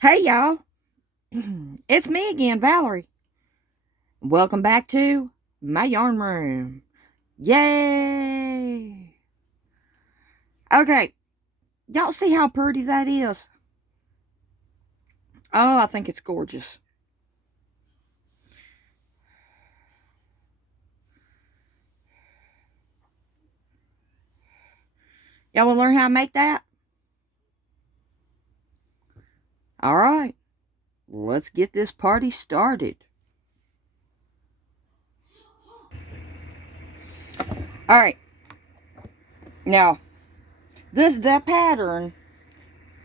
Hey y'all, it's me again, Valerie. Welcome back to my yarn room. Yay! Okay, y'all see how pretty that is? Oh, I think it's gorgeous. Y'all want to learn how to make that? All right, let's get this party started. All right, now the pattern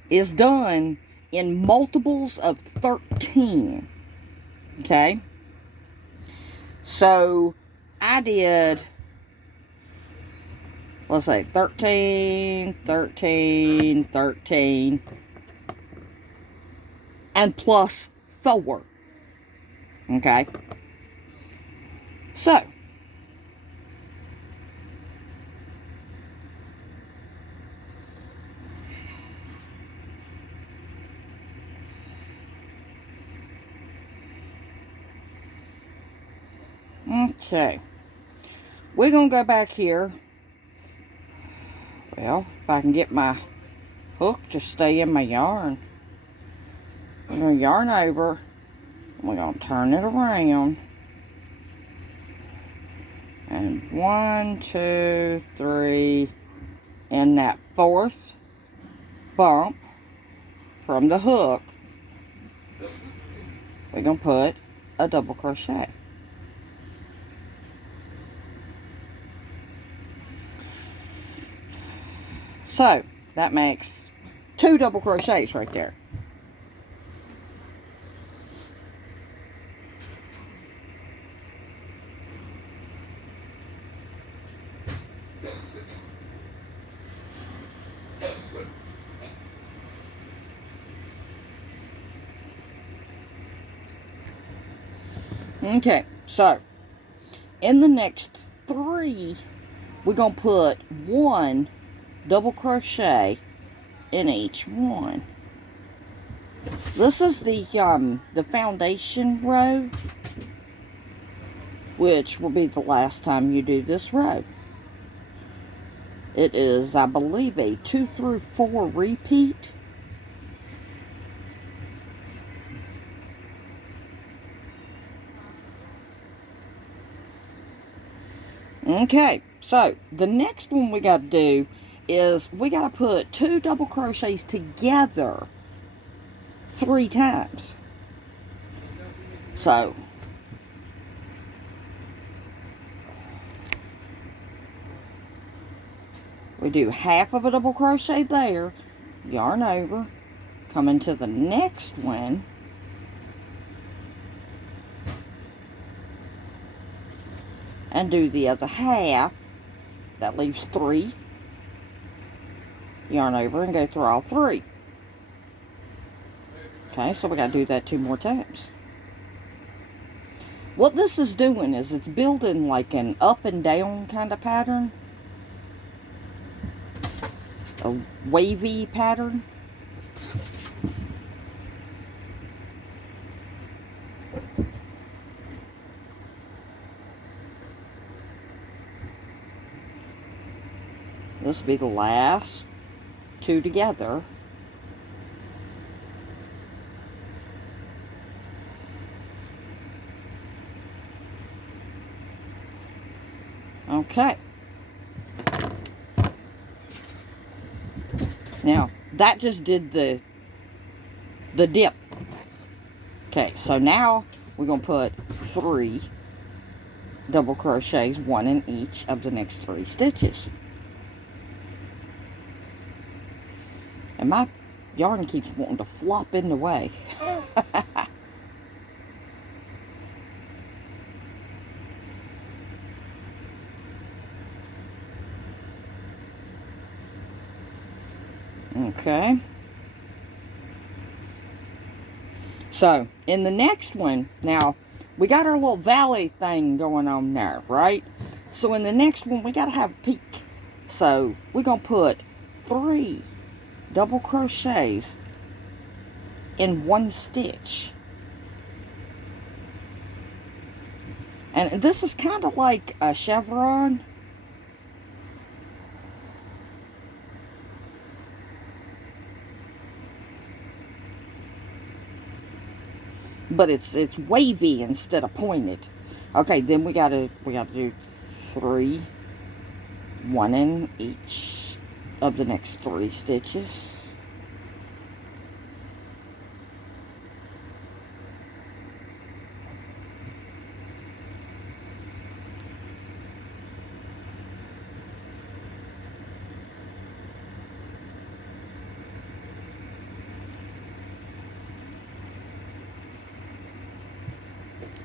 is done in multiples of 13. Okay, so I did, let's say 13, 13, 13, and plus 4. Okay? So, okay. We're going to go back here. Well, if I can get my hook to stay in my yarn. We're going to yarn over. We're going to turn it around. And 1, 2, 3. In that 4th bump from the hook, we're going to put a double crochet. So, that makes 2 double crochets right there. Okay, so in the next 3, we're going to put 1 double crochet in each one. This is the foundation row, which will be the last time you do this row. It is, I believe, a 2 through 4 repeat. Okay, so the next one we got to do is we got to put 2 double crochets together 3 times. So we do half of a double crochet there, yarn over, come into the next one, and do the other half. That leaves 3. Yarn over and go through all 3. Okay, so we got to do that 2 more times. What this is doing is it's building like an up and down kind of pattern. A wavy pattern. This will be the last 2 together. Okay. Now, that just did the dip. Okay, so now we're going to put 3 double crochets, 1 in each of the next 3 stitches. And my yarn keeps wanting to flop in the way. Okay. So, in the next one, now, we got our little valley thing going on there, right? So, in the next one, we got to have a peak. So, we're going to put 3 double crochets in one stitch. And this is kind of like a chevron. But it's wavy instead of pointed. Okay, then we gotta do 3, 1 in each of the next 3 stitches.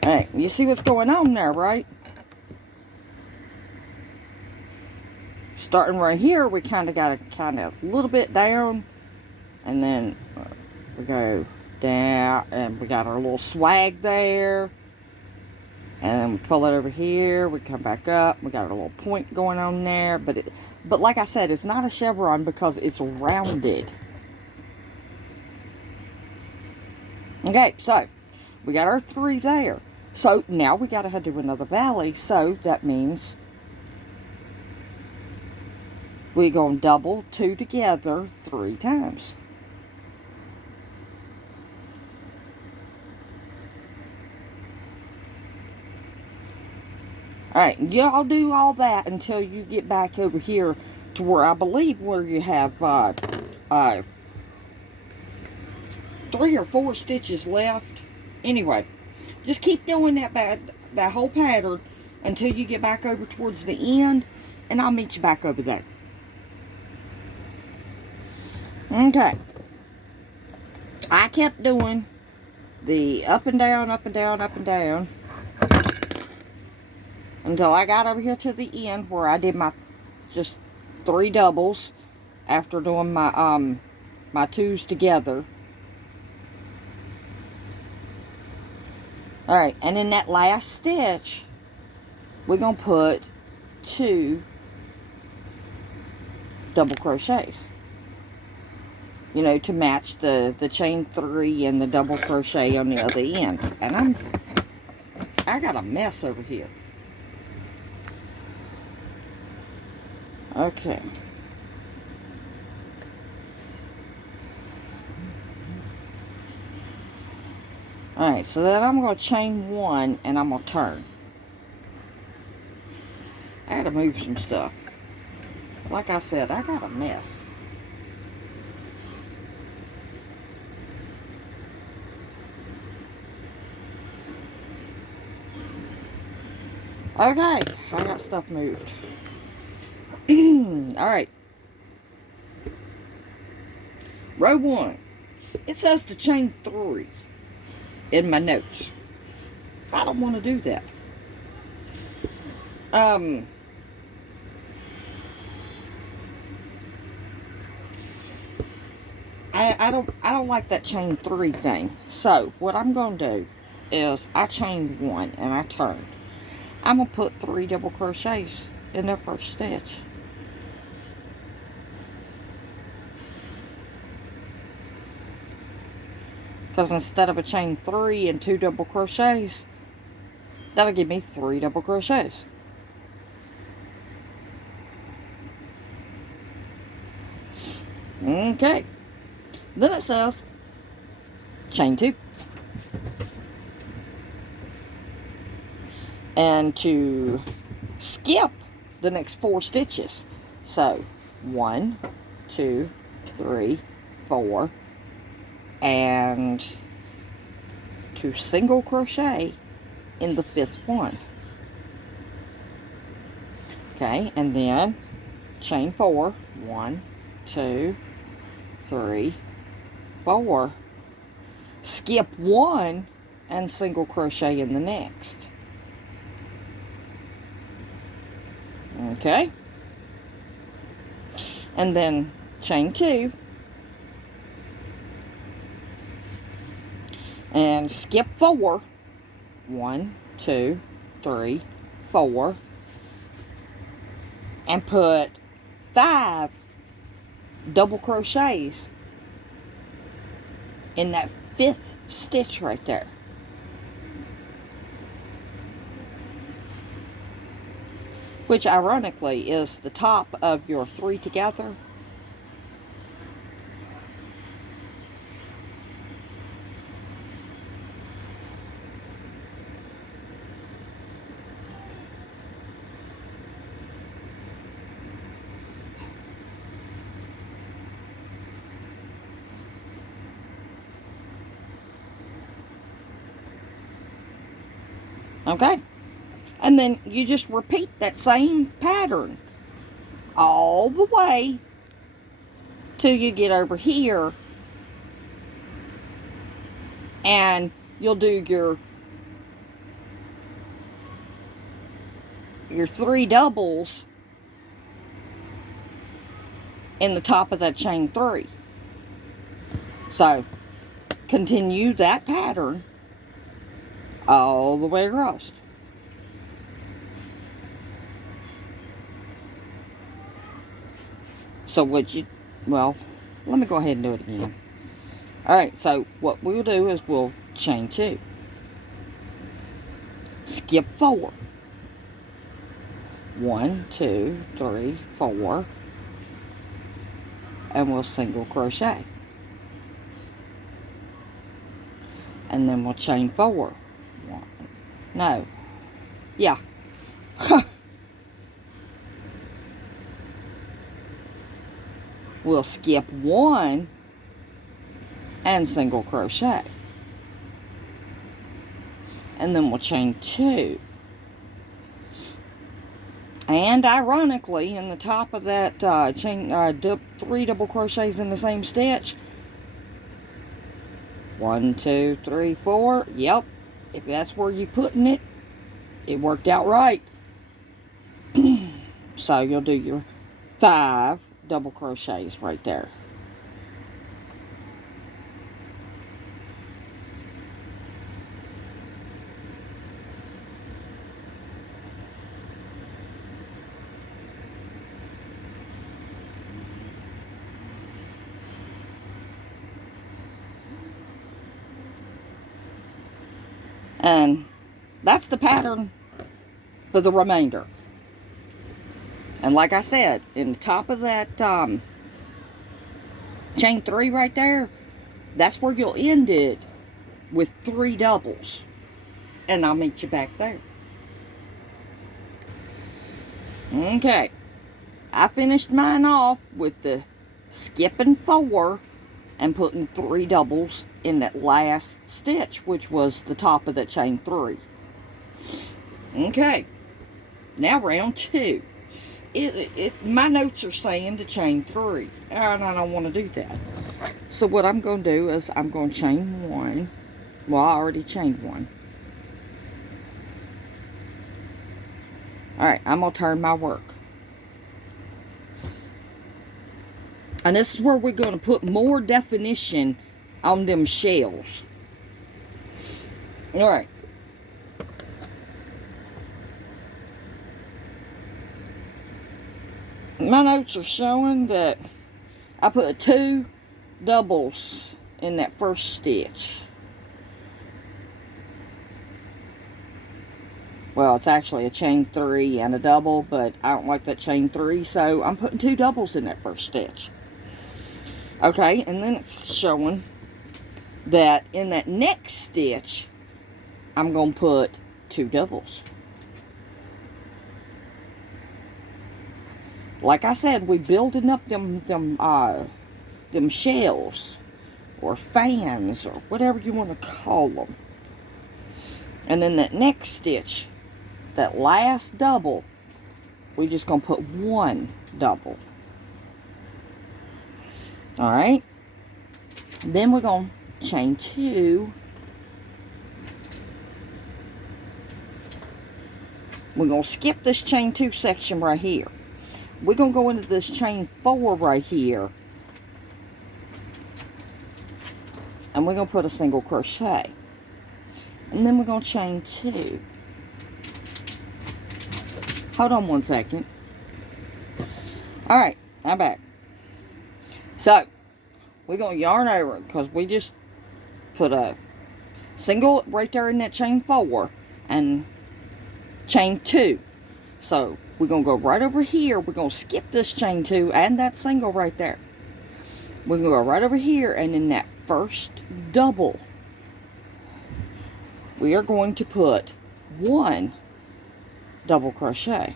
Alright, you see what's going on there, right? Starting right here, we kind of got a little bit down, and then we go down, and we got our little swag there, and then we pull it over here, we come back up, we got a little point going on there, but like I said, it's not a chevron because it's rounded. Okay, so we got our 3 there. So now we got to do another valley, so that means we're going to double 2 together 3 times. Alright, y'all do all that until you get back over here to where I believe where you have 3 or 4 stitches left. Anyway, just keep doing that whole pattern until you get back over towards the end, and I'll meet you back over there. Okay. I kept doing the up and down, up and down, up and down until I got over here to the end where I did my just 3 doubles after doing my my 2s together. Alright, and in that last stitch, we're going to put 2 double crochets. You know, to match the chain 3 and the double crochet on the other end. And I got a mess over here. Okay. Alright, so then I'm going to chain 1 and I'm going to turn. I got to move some stuff. Like I said, I got a mess. Okay, I got stuff moved. Alright. Row 1. It says to chain 3 in my notes. I don't want to do that. I don't like that chain 3 thing. So what I'm going to do is I chained 1 and I turned. I'm going to put 3 double crochets in the first stitch. Because instead of a chain 3 and 2 double crochets, that'll give me 3 double crochets. Okay. Then it says chain 2. And to skip the next 4 stitches. So 1, 2, 3, 4, and to single crochet in the 5th one. Okay, and then chain 4, 1, 2, 3, 4. Skip 1 and single crochet in the next. Okay, and then chain 2 and skip 4. 1, 2, 3, 4, and put 5 double crochets in that 5th stitch right there. Which ironically is the top of your 3 together. Okay, and then you just repeat that same pattern all the way till you get over here, and you'll do your 3 doubles in the top of that chain 3. So continue that pattern all the way across. So let me go ahead and do it again. Alright, so what we'll do is we'll chain 2. Skip 4. 1, 2, 3, 4. And we'll single crochet. And then we'll chain 4. No. Yeah. We'll skip 1 and single crochet. And then we'll chain 2. And ironically, in the top of that chain, 3 double crochets in the same stitch. 1, 2, 3, 4. Yep. If that's where you're putting it, it worked out right. So you'll do your 5 double crochets right there. And that's the pattern for the remainder. And like I said, in the top of that chain 3 right there, that's where you'll end it with 3 doubles. And I'll meet you back there. Okay. I finished mine off with the skipping 4 and putting 3 doubles in that last stitch, which was the top of that chain 3. Okay. Now round 2. My notes are saying to chain 3, and I don't want to do that. So what I'm going to do is I'm going to chain 1. Well, I already chained 1. Alright, I'm going to turn my work. And this is where we're going to put more definition on them shells. Alright. My notes are showing that I put 2 doubles in that first stitch. Well, it's actually a chain 3 and a double, but I don't like that chain 3, so I'm putting 2 doubles in that first stitch. Okay, and then it's showing that in that next stitch, I'm going to put 2 doubles. Like I said, we building up them shells or fans or whatever you want to call them. And then that next stitch, that last double, we just gonna put 1 double. All right. Then we're gonna chain 2. We're gonna skip this chain 2 section right here. We're going to go into this chain 4 right here. And we're going to put a single crochet. And then we're going to chain 2. Hold on one second. Alright, I'm back. So, we're going to yarn over it because we just put a single right there in that chain 4 and chain 2. So we're going to go right over here. We're going to skip this chain 2 and that single right there. We're going to go right over here, and in that first double, we are going to put 1 double crochet.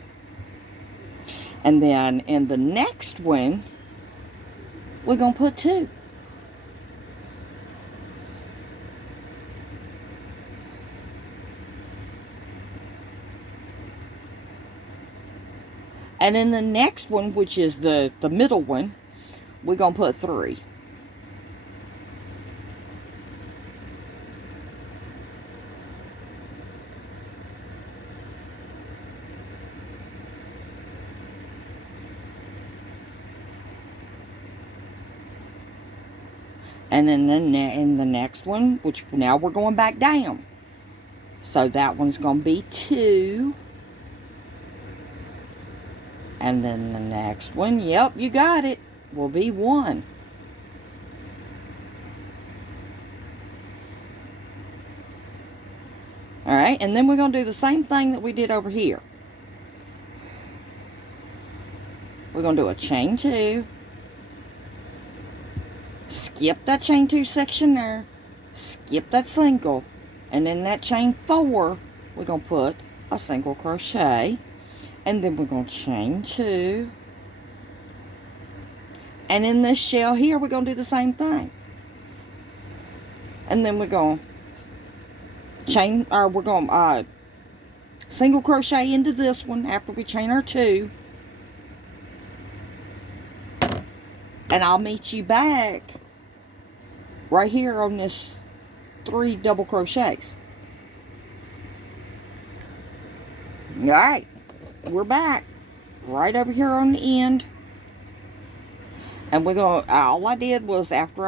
And then in the next one, we're going to put 2. And in the next one, which is the middle one, we're going to put 3. And then in the next one, which now we're going back down. So that one's going to be 2. And then the next one, yep, you got it, will be 1. Alright, and then we're going to do the same thing that we did over here. We're going to do a chain 2. Skip that chain 2 section there. Skip that single. And in that chain 4, we're going to put a single crochet. And then we're going to chain 2. And in this shell here, we're going to do the same thing. And then we're going to chain, or we're going to single crochet into this one after we chain our 2. And I'll meet you back right here on this 3 double crochets. Alright, we're back right over here on the end. And we're going to, all I did was after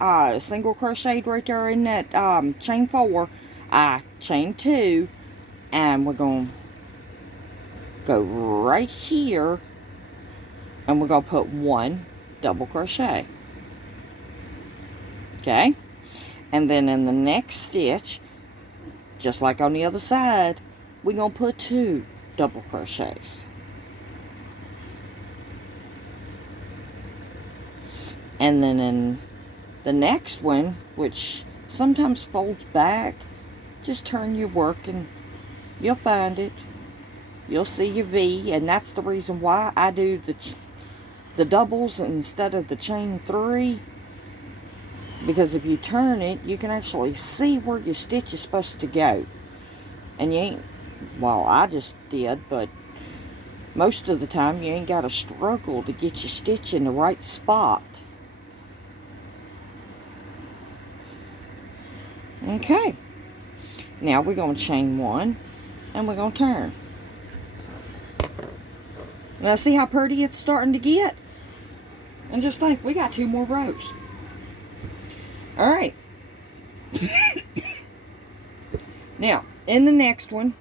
I single crocheted right there in that chain 4, I chained 2, and we're going to go right here, and we're going to put 1 double crochet. Okay, and then in the next stitch, just like on the other side, we're going to put 2 double crochets. And then in the next one, which sometimes folds back, just turn your work and you'll find it. You'll see your V, and that's the reason why I do the doubles instead of the chain 3. Because if you turn it, you can actually see where your stitch is supposed to go. And you ain't, well, I just did, but most of the time you ain't got to struggle to get your stitch in the right spot. Okay, now we're going to chain 1 and we're going to turn. Now see how pretty it's starting to get? And just think, we got 2 more rows. Alright. Now, in the next one,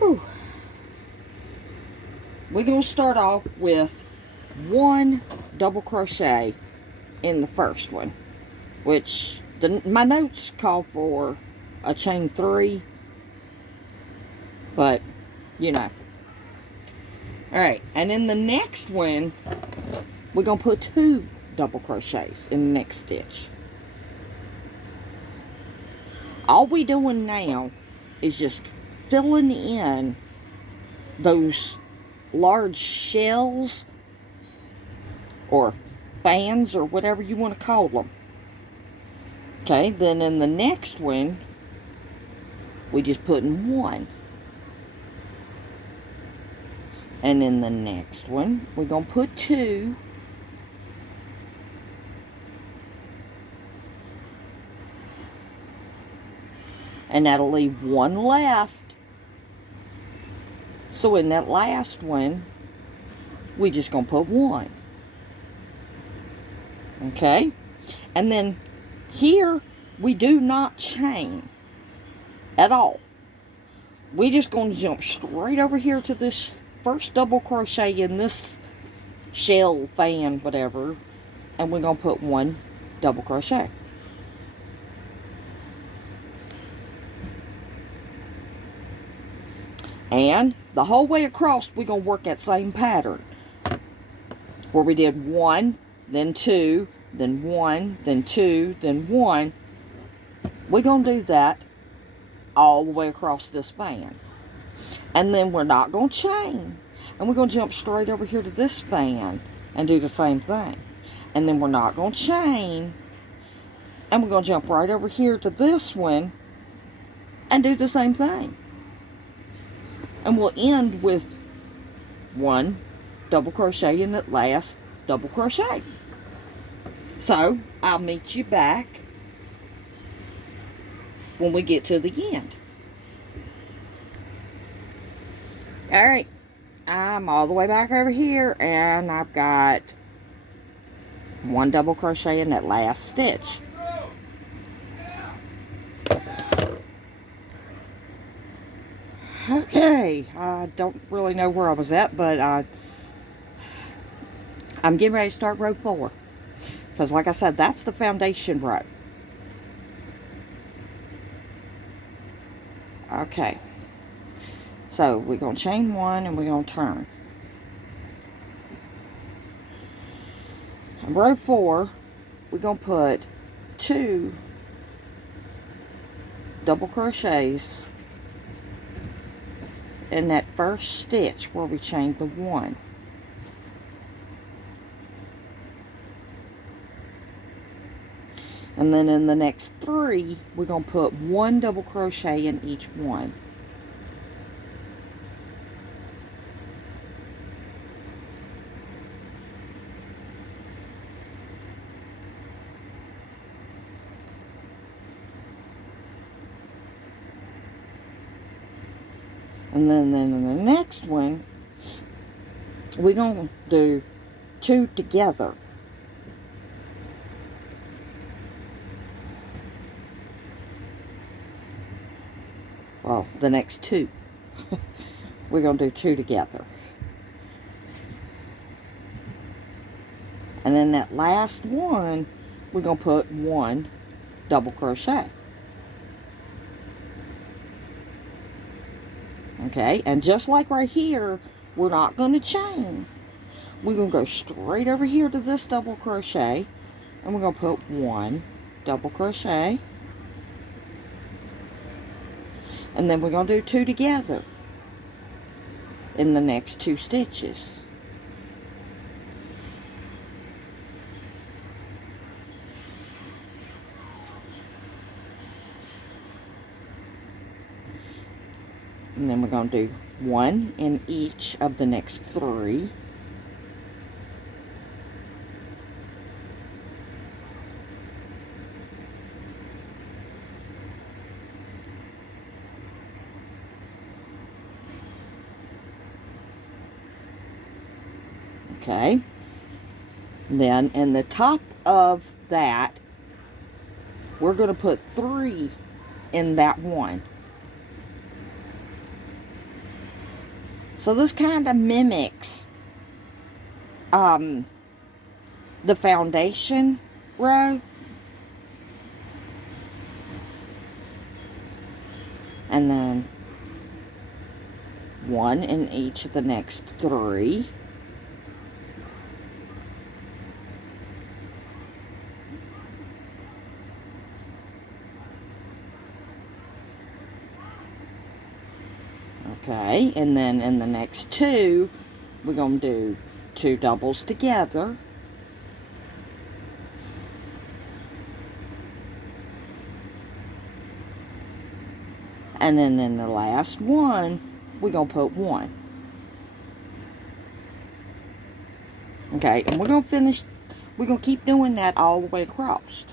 we're going to start off with 1 double crochet in the first one, which my notes call for a chain 3, but you know. Alright, and in the next one, we're going to put 2 double crochets in the next stitch. All we're doing now is just filling in those large shells or fans or whatever you want to call them. Okay, then in the next one, we just put in 1. And in the next one, we're going to put 2. And that'll leave 1 left. So in that last one, we're just going to put 1. Okay? And then here, we do not chain at all. We're just going to jump straight over here to this first double crochet in this shell, fan, whatever. and we're going to put 1 double crochet. And the whole way across, we're going to work that same pattern. Where we did 1, then 2, then 1, then 2, then 1. We're going to do that all the way across this fan. And then we're not going to chain. And we're going to jump straight over here to this fan and do the same thing. And then we're not going to chain. And we're going to jump right over here to this one and do the same thing. And we'll end with 1 double crochet in that last double crochet. So, I'll meet you back when we get to the end. Alright, I'm all the way back over here, and I've got 1 double crochet in that last stitch. Okay, I don't really know where I was at, but I'm getting ready to start row 4. Because like I said, that's the foundation row. Okay. So we're going to chain 1 and we're going to turn. In row 4, we're going to put 2 double crochets in that first stitch where we chained the 1. And then in the next 3, we're going to put 1 double crochet in each one. And then in the next one, we're going to do 2 together. Well, the next 2. We're going to do 2 together. And then that last one, we're going to put 1 double crochet. Okay, and just like right here, we're not going to chain. We're going to go straight over here to this double crochet, and we're going to put 1 double crochet. And then we're going to do 2 together in the next 2 stitches. And then we're going to do 1 in each of the next 3. Okay. Then in the top of that, we're going to put 3 in that one. So this kind of mimics the foundation row. And then 1 in each of the next 3. Okay, and then in the next 2, we're going to do 2 doubles together. And then in the last one, we're going to put 1. Okay, and we're going to keep doing that all the way across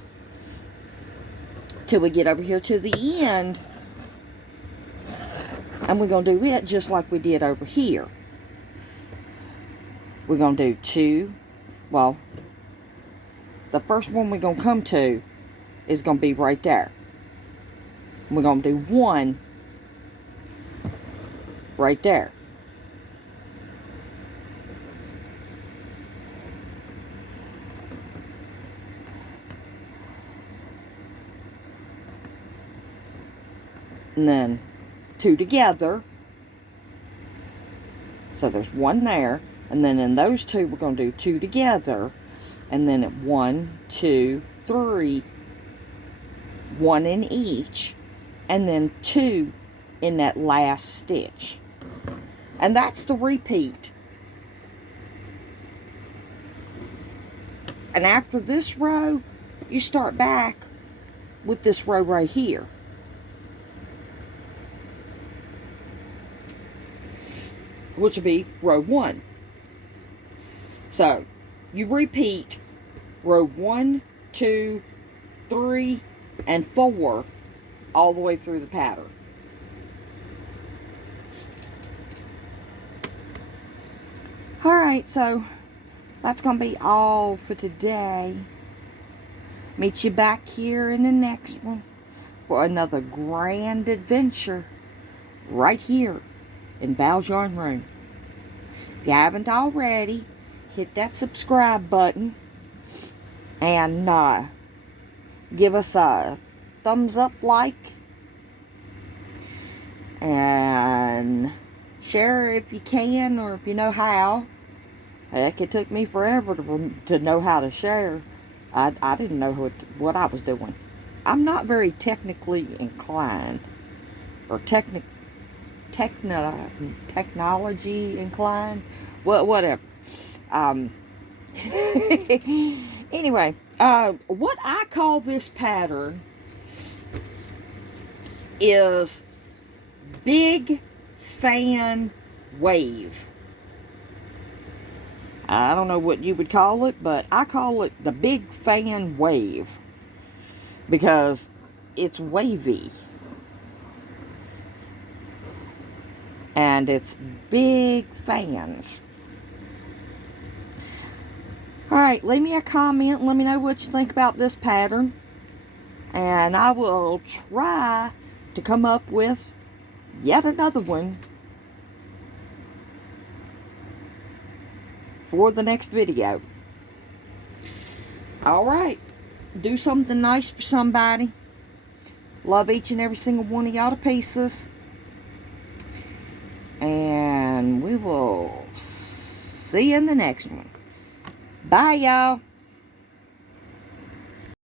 till we get over here to the end. And we're going to do it just like we did over here. We're going to do 2. Well, the first one we're going to come to is going to be right there. We're going to do 1 right there. and then 2 together. So there's 1 there, and then in those 2 we're going to do 2 together, and then at 1, 2, 3, 1 in each, and then 2 in that last stitch. And that's the repeat. And after this row, you start back with this row right here. Which will be row 1. So, you repeat row 1, 2, 3, and 4 all the way through the pattern. Alright, so that's going to be all for today. Meet you back here in the next one for another grand adventure right here in Val's Yarn Room. If you haven't already, hit that subscribe button and give us a thumbs up, like, and share if you can or if you know how. Heck, it took me forever to know how to share. I didn't know what I was doing. I'm not very technically inclined, or technology inclined. Well, whatever. Anyway, what I call this pattern is Big Fan Wave. I don't know what you would call it, but I call it the Big Fan Wave because it's wavy. And it's big fans. Alright, leave me a comment. Let me know what you think about this pattern. And I will try to come up with yet another one for the next video. Alright, do something nice for somebody. Love each and every single one of y'all to pieces. And we will see you in the next one. Bye, y'all.